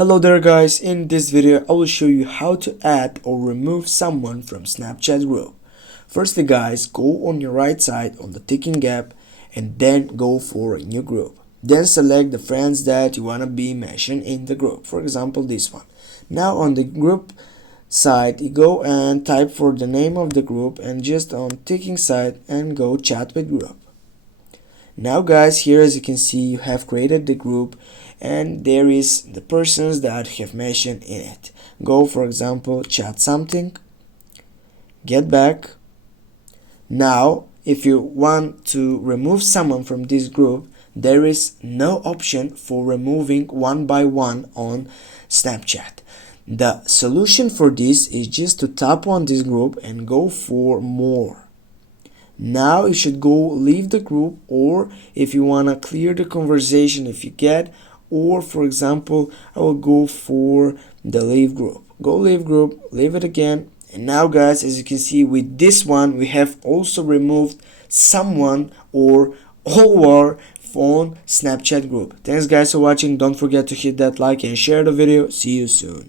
Hello there guys, in this video I will show you how to add or remove someone from Snapchat group. Firstly guys, go on your right side on the ticking app and then go for a new group. Then select the friends that you want to be mentioned in the group, for example this one. Now on the group side you go and type for the name of the group and just on ticking side and go chat with group. Now guys, here as you can see you have created the group and there is the persons that have mentioned in it. Go for example chat something, get back. Now if you want to remove someone from this group, there is no option for removing one by one on Snapchat. The solution for this is just to tap on this group and go for more. Now you should go leave the group, or if you want to clear the conversation if you get, or for example I will go for the leave group. Go leave group, leave it again. And now guys, as you can see with this one we have also removed someone or all our phone Snapchat group. Thanks guys for watching. Don't forget to hit that like and share the video. See you soon.